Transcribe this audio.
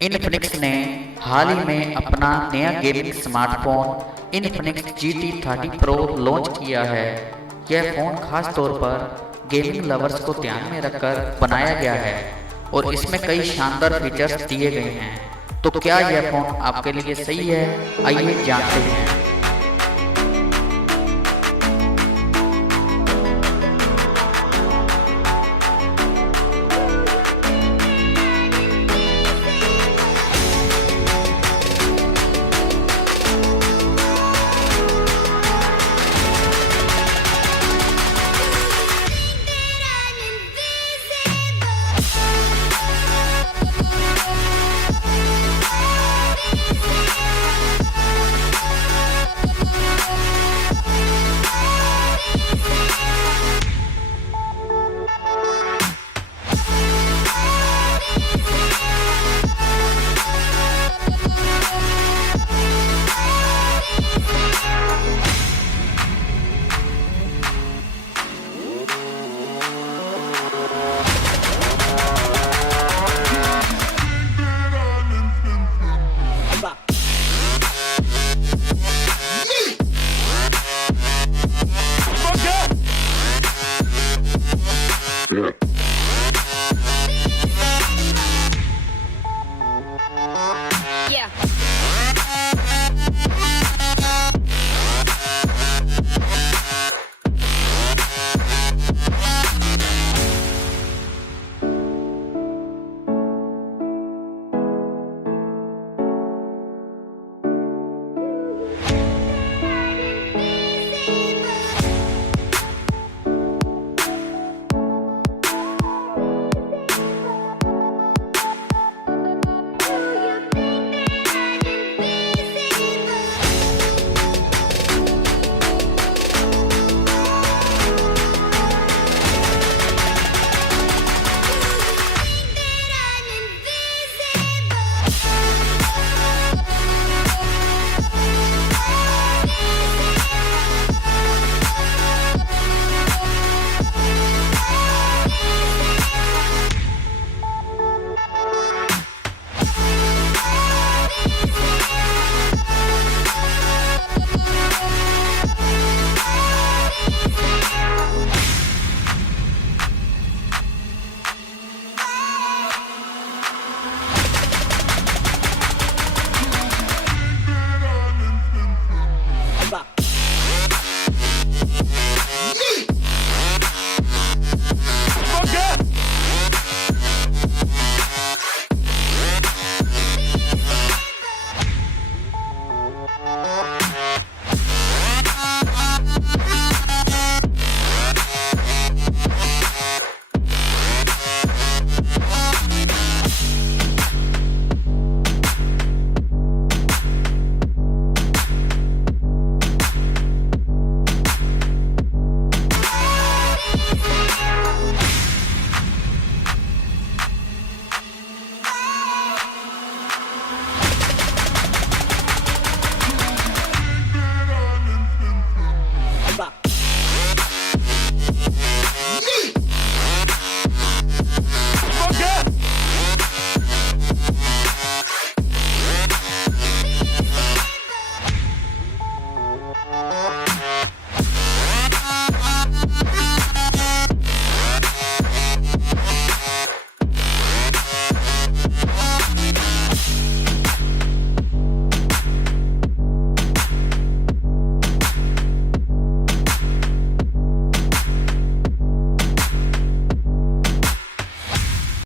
Infinix ने हाल ही में अपना नया gaming smartphone Infinix GT 30 Pro launch किया है। यह फ़ोन खास तौर पर गेमिंग लवर्स को ध्यान में रखकर बनाया गया है और इसमें कई शानदार फीचर्स दिए गए हैं। तो क्या यह फ़ोन आपके लिए सही है? आइए जानते हैं।